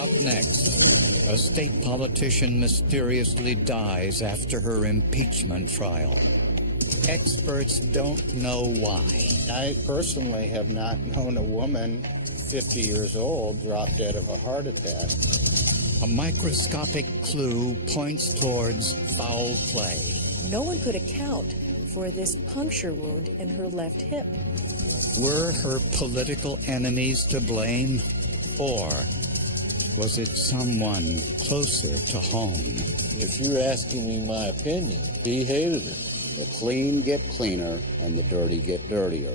Up next, a state politician mysteriously dies after her impeachment trial. Experts don't know why. I personally have not known a woman 50 years old drop dead of a heart attack. A microscopic clue points towards foul play. No one could account for this puncture wound in her left hip. Were her political enemies to blame, or was it someone closer to home? If you're asking me my opinion, he hated it. The clean get cleaner and the dirty get dirtier.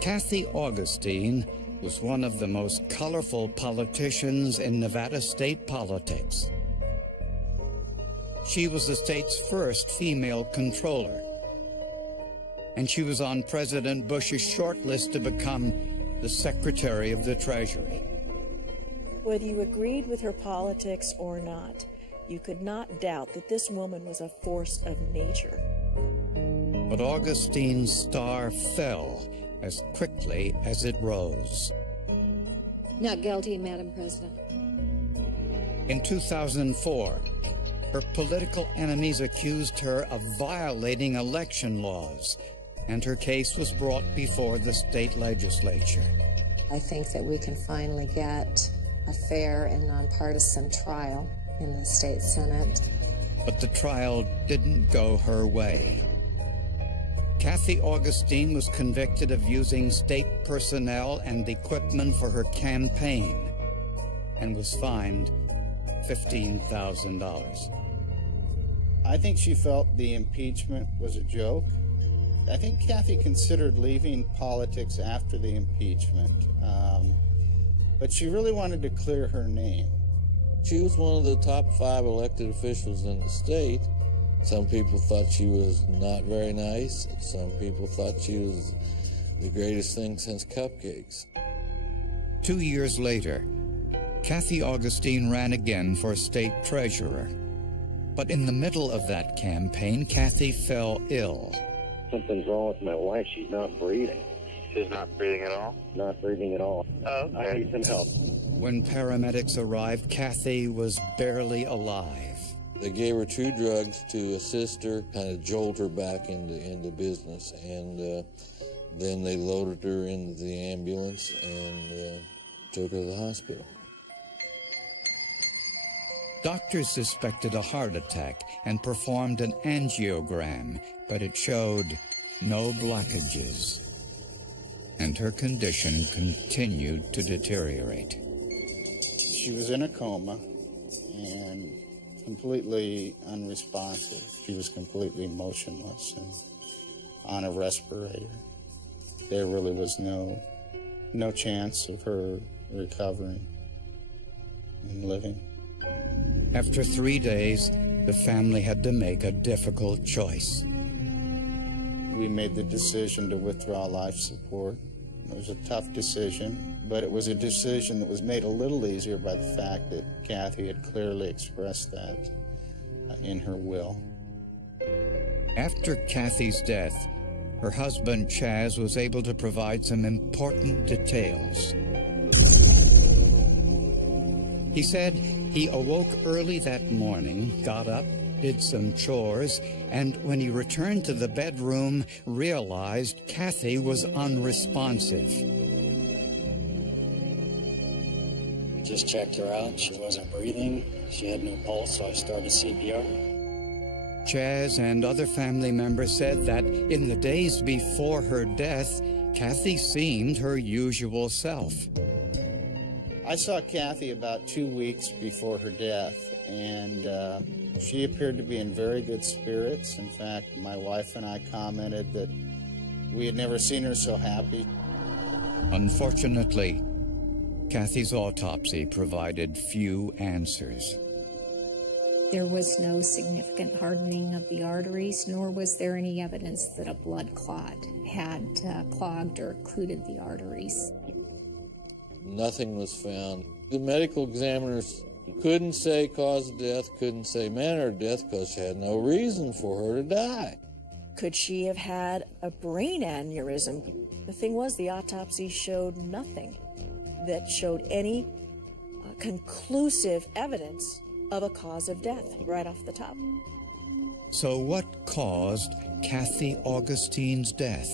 Kathy Augustine was one of the most colorful politicians in Nevada state politics. She was the state's first female controller, and she was on President Bush's short list to become the Secretary of the Treasury. Whether you agreed with her politics or not, you could not doubt that this woman was a force of nature. But Augustine's star fell as quickly as it rose. Not guilty, Madam President. In 2004, her political enemies accused her of violating election laws, and her case was brought before the state legislature. I think that we can finally get a fair and nonpartisan trial in the state Senate. But the trial didn't go her way. Kathy Augustine was convicted of using state personnel and equipment for her campaign and was fined $15,000. I think she felt the impeachment was a joke. I think Kathy considered leaving politics after the impeachment, but she really wanted to clear her name. She was one of the top 5 elected officials in the state. Some people thought she was not very nice. Some people thought she was the greatest thing since cupcakes. 2 years later, Kathy Augustine ran again for state treasurer. But in the middle of that campaign, Kathy fell ill. Something's wrong with my wife. She's not breathing. She's not breathing at all? Not breathing at all. Oh, okay. I need some help. When paramedics arrived, Kathy was barely alive. They gave her 2 drugs to assist her, kind of jolt her back into business, and then they loaded her into the ambulance and took her to the hospital. Doctors suspected a heart attack and performed an angiogram, but it showed no blockages, and her condition continued to deteriorate. She was in a coma and completely unresponsive. She was completely motionless and on a respirator. There really was no chance of her recovering and living. After 3 days, the family had to make a difficult choice. We made the decision to withdraw life support. It was a tough decision, but it was a decision that was made a little easier by the fact that Kathy had clearly expressed that in her will. After Kathy's death, her husband Chaz was able to provide some important details. He said he awoke early that morning, got up, did some chores, and when he returned to the bedroom, realized Kathy was unresponsive. Just checked her out. She wasn't breathing. She had no pulse, so I started CPR. Chaz and other family members said that in the days before her death, Kathy seemed her usual self. I saw Kathy about 2 weeks before her death, and she appeared to be in very good spirits. In fact, my wife and I commented that we had never seen her so happy. Unfortunately, Kathy's autopsy provided few answers. There was no significant hardening of the arteries, nor was there any evidence that a blood clot had clogged or occluded the arteries. Nothing was found. The medical examiners couldn't say cause of death, couldn't say manner of death, because she had no reason for her to die. Could she have had a brain aneurysm? The thing was, the autopsy showed nothing that showed any conclusive evidence of a cause of death right off the top. So what caused Kathy Augustine's death?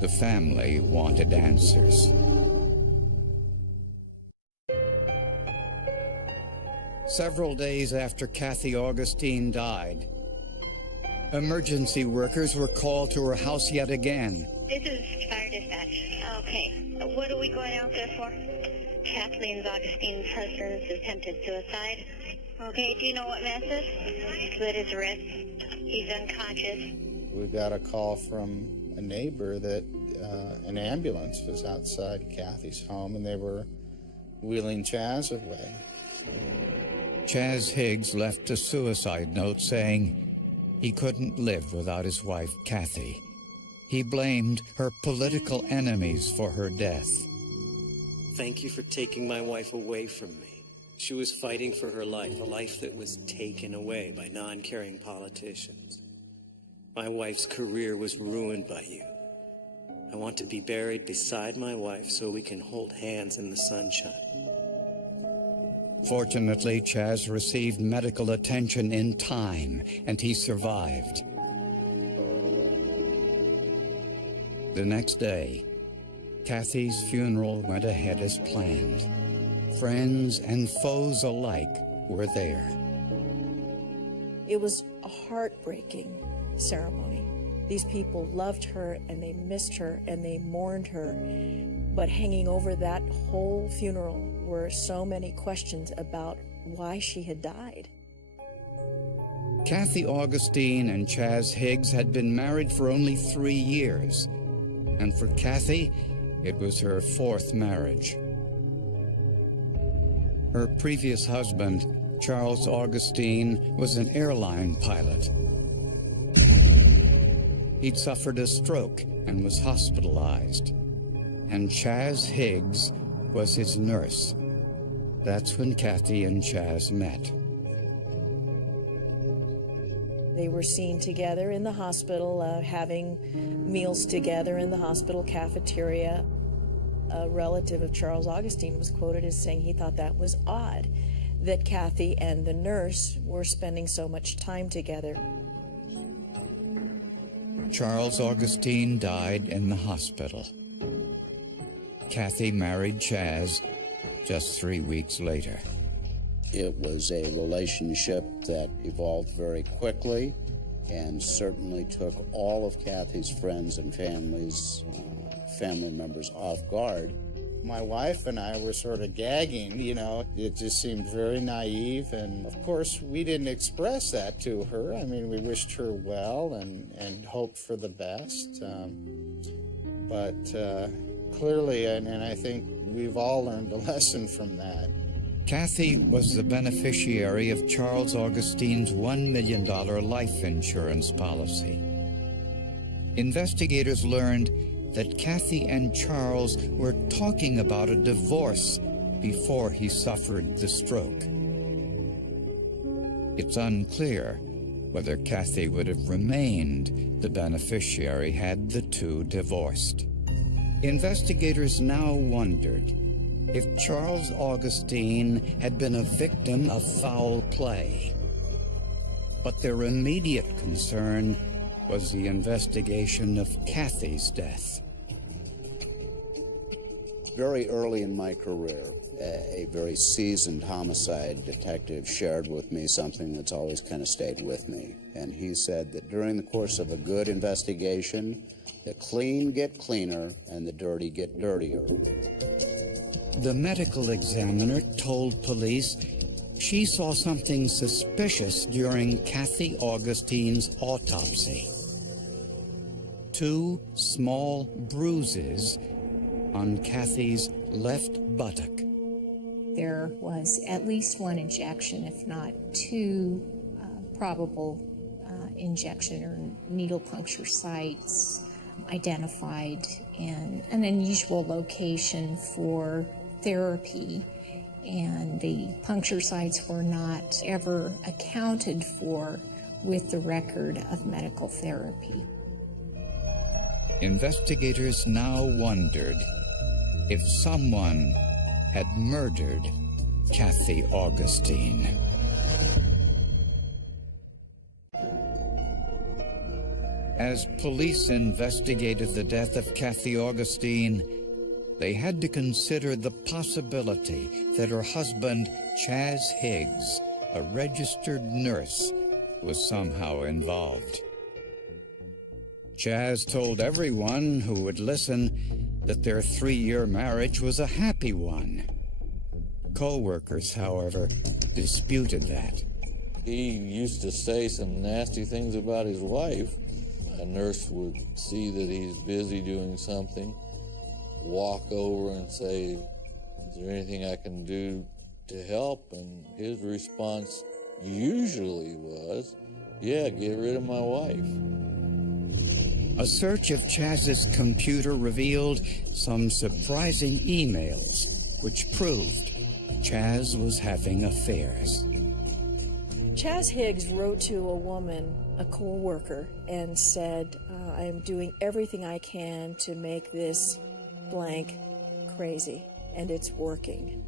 The family wanted answers. Several days after Kathy Augustine died, emergency workers were called to her house yet again. This is fire dispatch. Okay. What are we going out there for? Kathleen Augustine's husband's attempted suicide. Okay, do you know what message? Slit his wrist. He's unconscious. We got a call from a neighbor that an ambulance was outside Kathy's home and they were wheeling Chaz away. Chaz Higgs left a suicide note saying he couldn't live without his wife, Kathy. He blamed her political enemies for her death. Thank you for taking my wife away from me. She was fighting for her life, a life that was taken away by non-caring politicians. My wife's career was ruined by you. I want to be buried beside my wife so we can hold hands in the sunshine. Fortunately, Chaz received medical attention in time, and he survived. The next day, Kathy's funeral went ahead as planned. Friends and foes alike were there. It was a heartbreaking ceremony. These people loved her and they missed her and they mourned her. But hanging over that whole funeral were so many questions about why she had died. Kathy Augustine and Chaz Higgs had been married for only 3 years. And for Kathy, it was her 4th marriage. Her previous husband, Charles Augustine, was an airline pilot. He'd suffered a stroke and was hospitalized. And Chaz Higgs was his nurse. That's when Kathy and Chaz met. They were seen together in the hospital, having meals together in the hospital cafeteria. A relative of Charles Augustine was quoted as saying he thought that was odd, that Kathy and the nurse were spending so much time together. Charles Augustine died in the hospital. Kathy married Chaz just 3 weeks later. It was a relationship that evolved very quickly and certainly took all of Kathy's friends and family members off guard. My wife and I were sort of gagging, you know. It just seemed very naive, and of course we didn't express that to her. I mean, we wished her well and hoped for the best. But clearly, and I think we've all learned a lesson from that. Kathy was the beneficiary of Charles Augustine's $1 million life insurance policy. Investigators learned that Kathy and Charles were talking about a divorce before he suffered the stroke. It's unclear whether Kathy would have remained the beneficiary had the two divorced. Investigators now wondered if Charles Augustine had been a victim of foul play. But their immediate concern was the investigation of Kathy's death. Very early in my career, a very seasoned homicide detective shared with me something that's always kind of stayed with me. And he said that during the course of a good investigation, the clean get cleaner and the dirty get dirtier. The medical examiner told police she saw something suspicious during Kathy Augustine's autopsy. 2 small bruises on Kathy's left buttock. There was at least 1 injection, if not 2 probable injection or needle puncture sites identified in an unusual location for therapy, and the puncture sites were not ever accounted for with the record of medical therapy. Investigators now wondered if someone had murdered Kathy Augustine. As police investigated the death of Kathy Augustine, they had to consider the possibility that her husband, Chaz Higgs, a registered nurse, was somehow involved. Chaz told everyone who would listen that their 3-year marriage was a happy one. Co-workers, however, disputed that. He used to say some nasty things about his wife. A nurse would see that he's busy doing something, walk over and say, "Is there anything I can do to help?" And his response usually was, "Yeah, get rid of my wife." A search of Chaz's computer revealed some surprising emails, which proved Chaz was having affairs. Chaz Higgs wrote to a woman, a co-worker, and said, I am doing everything I can to make this blank crazy, and it's working.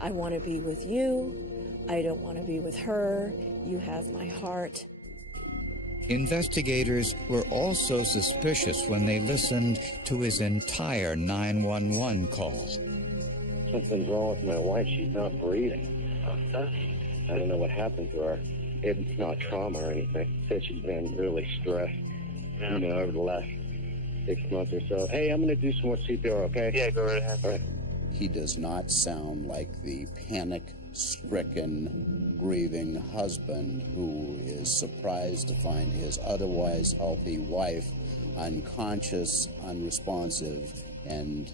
I want to be with you. I don't want to be with her. You have my heart. Investigators were also suspicious when they listened to his entire 911 call. Something's wrong with my wife. She's not breathing. I don't know what happened to her. It's not trauma or anything. Said she's been really stressed, over the last 6 months or so. Hey, I'm going to do some more CPR, okay? Yeah, go right ahead. All right. He does not sound like the panic-stricken, grieving husband who is surprised to find his otherwise healthy wife unconscious, unresponsive, and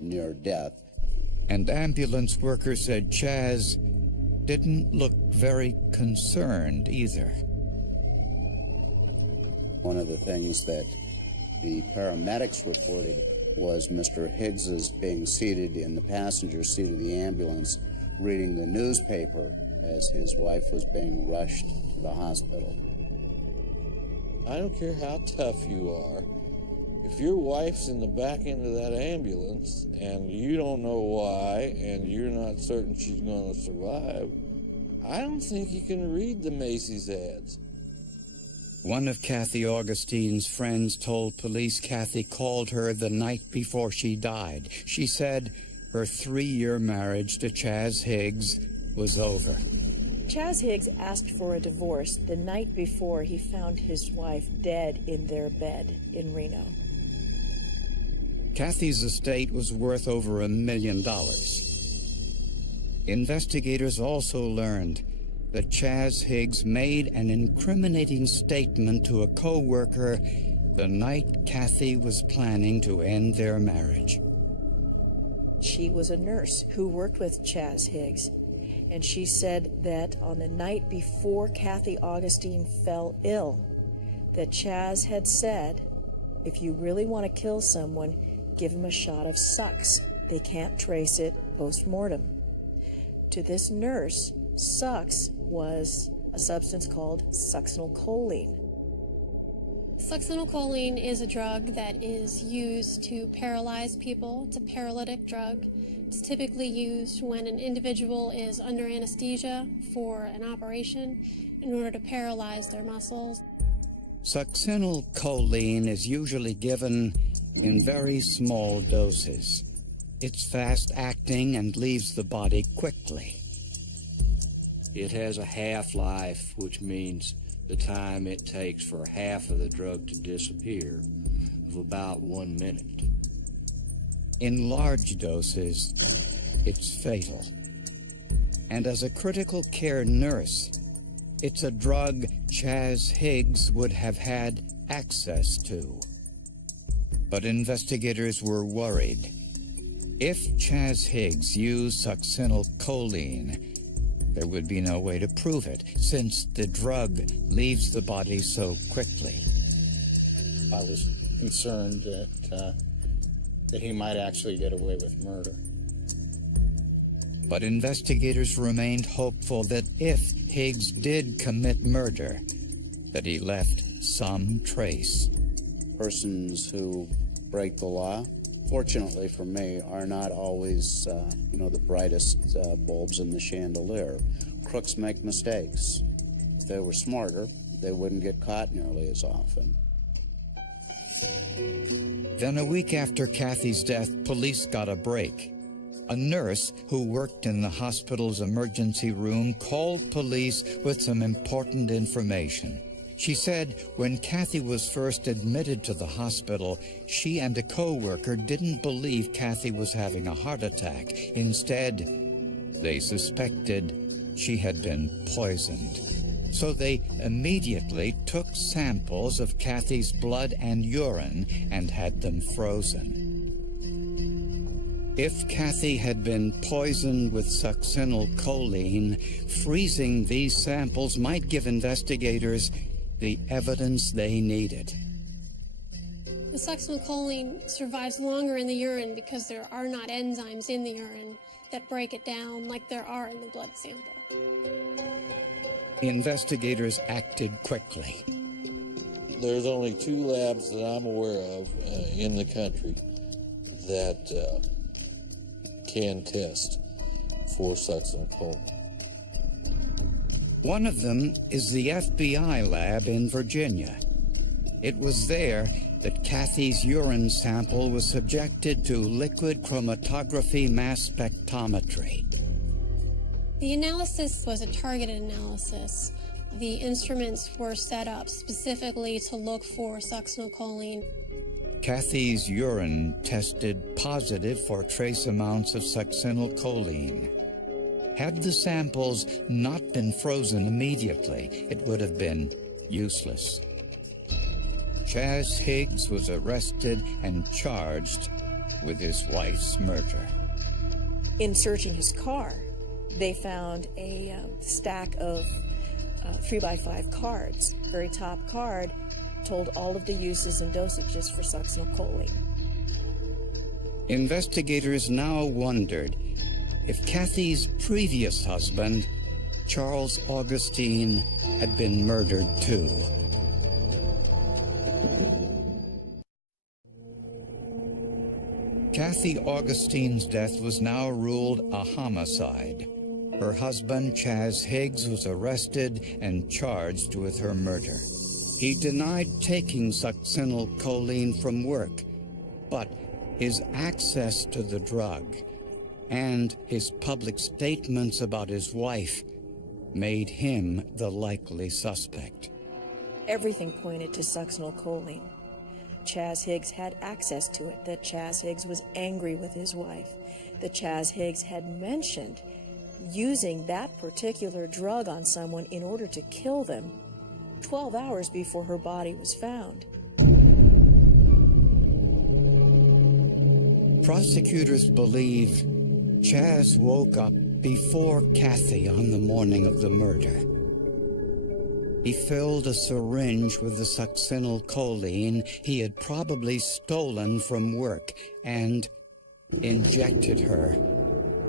near death. And ambulance workers said Chaz didn't look very concerned either. One of the things that the paramedics reported was Mr. Higgs's being seated in the passenger seat of the ambulance, reading the newspaper as his wife was being rushed to the hospital. I don't care how tough you are. If your wife's in the back end of that ambulance and you don't know why and you're not certain she's going to survive, I don't think you can read the Macy's ads. One of Kathy Augustine's friends told police Kathy called her the night before she died. She said her 3-year marriage to Chaz Higgs was over. Chaz Higgs asked for a divorce the night before he found his wife dead in their bed in Reno. Kathy's estate was worth over $1 million. Investigators also learned that Chaz Higgs made an incriminating statement to a co-worker the night Kathy was planning to end their marriage. She was a nurse who worked with Chaz Higgs, and she said that on the night before Kathy Augustine fell ill, that Chaz had said, if you really want to kill someone, give them a shot of Sucks. They can't trace it post-mortem. To this nurse, Sucks was a substance called succinylcholine. Succinylcholine is a drug that is used to paralyze people. It's a paralytic drug. It's typically used when an individual is under anesthesia for an operation in order to paralyze their muscles. Succinylcholine is usually given in very small doses. It's fast-acting and leaves the body quickly. It has a half-life, which means the time it takes for half of the drug to disappear, of about 1 minute. In large doses, it's fatal. And as a critical care nurse, it's a drug Chaz Higgs would have had access to. But investigators were worried. If Chaz Higgs used succinylcholine, there would be no way to prove it, since the drug leaves the body so quickly. I was concerned that he might actually get away with murder. But investigators remained hopeful that if Higgs did commit murder, that he left some trace. Persons who break the law, fortunately for me, are not always, the brightest bulbs in the chandelier. Crooks make mistakes. If they were smarter, they wouldn't get caught nearly as often. Then a week after Kathy's death, police got a break. A nurse who worked in the hospital's emergency room called police with some important information. She said when Kathy was first admitted to the hospital, she and a co-worker didn't believe Kathy was having a heart attack. Instead, they suspected she had been poisoned. So they immediately took samples of Kathy's blood and urine and had them frozen. If Kathy had been poisoned with succinylcholine, freezing these samples might give investigators the evidence they needed. The succinylcholine survives longer in the urine because there are not enzymes in the urine that break it down like there are in the blood sample. Investigators acted quickly. There's only 2 labs that I'm aware of in the country that can test for succinylcholine. One of them is the FBI lab in Virginia. It was there that Kathy's urine sample was subjected to liquid chromatography mass spectrometry. The analysis was a targeted analysis. The instruments were set up specifically to look for succinylcholine. Kathy's urine tested positive for trace amounts of succinylcholine. Had the samples not been frozen immediately, it would have been useless. Chaz Higgs was arrested and charged with his wife's murder. In searching his car, they found a stack of 3x5 cards. The very top card told all of the uses and dosages for succinylcholine. Investigators now wondered if Kathy's previous husband, Charles Augustine, had been murdered too. Kathy Augustine's death was now ruled a homicide. Her husband, Chaz Higgs, was arrested and charged with her murder. He denied taking succinylcholine from work, but his access to the drug and his public statements about his wife made him the likely suspect. Everything pointed to succinylcholine. Chaz Higgs had access to it, that Chaz Higgs was angry with his wife, that Chaz Higgs had mentioned using that particular drug on someone in order to kill them 12 hours before her body was found. Prosecutors believe Chaz woke up before Kathy on the morning of the murder. He filled a syringe with the succinylcholine he had probably stolen from work and injected her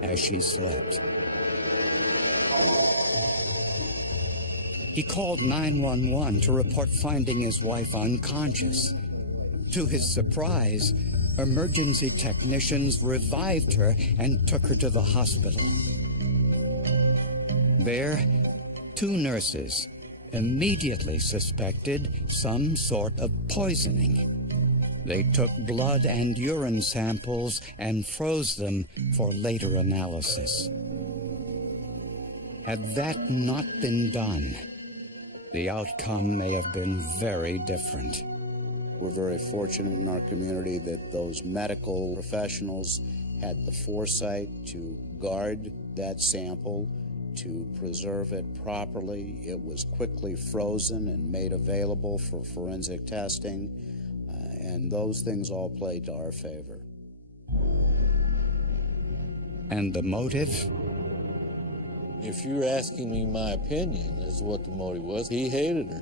as she slept. He called 911 to report finding his wife unconscious. To his surprise, emergency technicians revived her and took her to the hospital. There, 2 nurses immediately suspected some sort of poisoning. They took blood and urine samples and froze them for later analysis. Had that not been done, the outcome may have been very different. We're very fortunate in our community that those medical professionals had the foresight to guard that sample, to preserve it properly. It was quickly frozen and made available for forensic testing, and those things all played to our favor. And the motive? If you're asking me my opinion as to what the motive was, he hated her.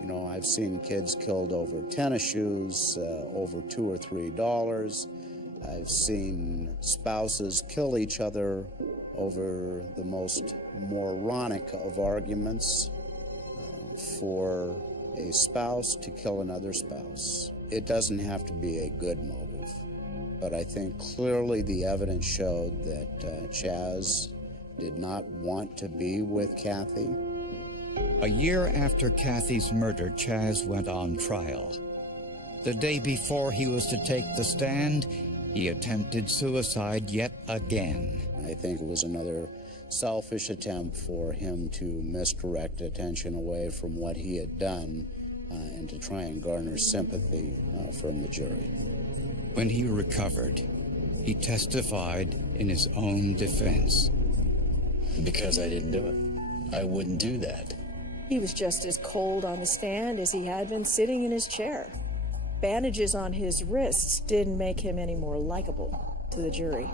You know, I've seen kids killed over tennis shoes, over $2 or $3. I've seen spouses kill each other over the most moronic of arguments, for a spouse to kill another spouse. It doesn't have to be a good motive, but I think clearly the evidence showed that Chaz did not want to be with Kathy. A year after Kathy's murder, Chaz went on trial. The day before he was to take the stand, he attempted suicide yet again. I think it was another selfish attempt for him to misdirect attention away from what he had done and to try and garner sympathy from the jury. When he recovered, he testified in his own defense. Because I didn't do it. I wouldn't do that. He was just as cold on the stand as he had been sitting in his chair. Bandages on his wrists didn't make him any more likable to the jury.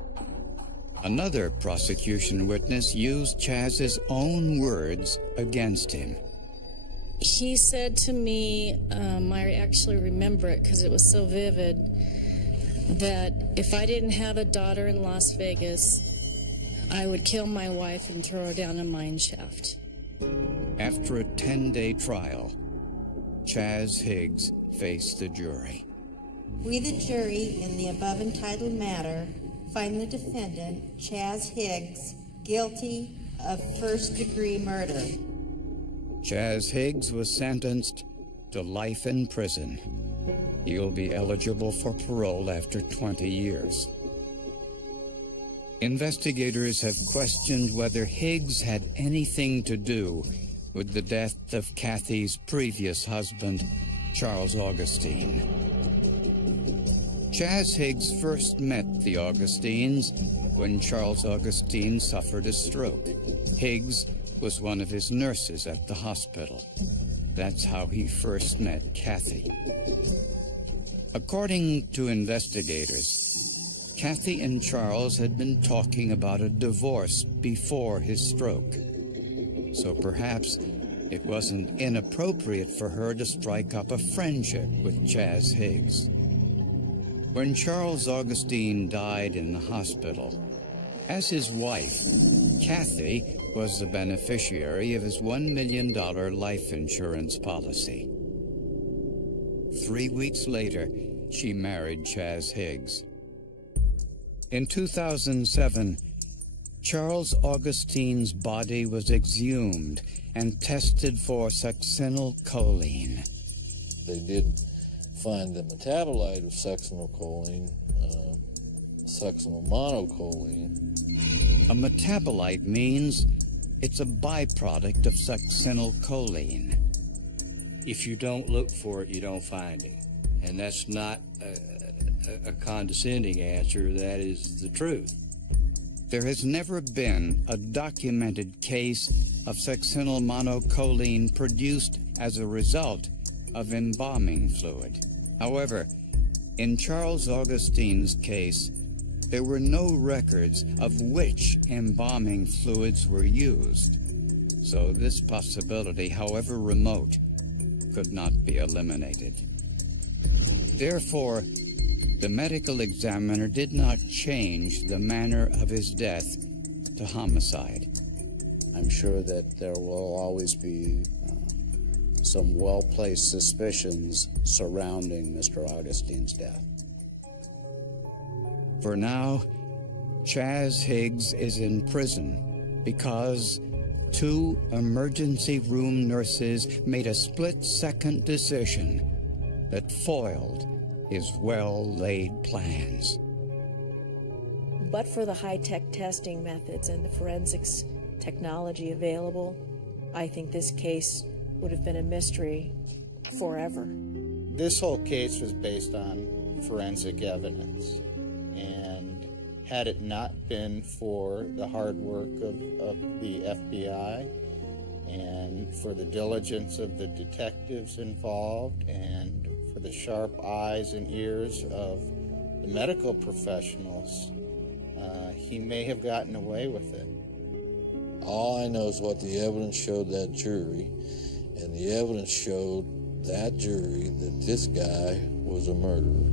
Another prosecution witness used Chaz's own words against him. He said to me, I actually remember it because it was so vivid, that if I didn't have a daughter in Las Vegas, I would kill my wife and throw her down a mine shaft. After a 10-day trial, Chaz Higgs faced the jury. We, the jury, in the above entitled matter, find the defendant, Chaz Higgs, guilty of first-degree murder. Chaz Higgs was sentenced to life in prison. He'll be eligible for parole after 20 years. Investigators have questioned whether Higgs had anything to do with the death of Kathy's previous husband, Charles Augustine. Chaz Higgs first met the Augustines when Charles Augustine suffered a stroke. Higgs was one of his nurses at the hospital. That's how he first met Kathy. According to investigators, Kathy and Charles had been talking about a divorce before his stroke. So perhaps it wasn't inappropriate for her to strike up a friendship with Chaz Higgs. When Charles Augustine died in the hospital, as his wife, Kathy was the beneficiary of his $1 million life insurance policy. 3 weeks later, she married Chaz Higgs. In 2007, Charles Augustine's body was exhumed and tested for succinylcholine. They did find the metabolite of succinylcholine, succinylmonocholine. A metabolite means it's a byproduct of succinylcholine. If you don't look for it, you don't find it. And that's not a condescending answer. That is the truth. There has never been a documented case of succinylmonocholine produced as a result of embalming fluid. However, in Charles Augustine's case, there were no records of which embalming fluids were used, so this possibility, however remote, could not be eliminated. Therefore, the medical examiner did not change the manner of his death to homicide. I'm sure that there will always be some well-placed suspicions surrounding Mr. Augustine's death. For now, Chaz Higgs is in prison because 2 emergency room nurses made a split-second decision that foiled his well-laid plans. But for the high-tech testing methods and the forensics technology available, I think this case would have been a mystery forever. This whole case was based on forensic evidence. And had it not been for the hard work of the FBI and for the diligence of the detectives involved and for the sharp eyes and ears of the medical professionals, he may have gotten away with it. All I know is what the evidence showed that jury, and the evidence showed that jury that this guy was a murderer.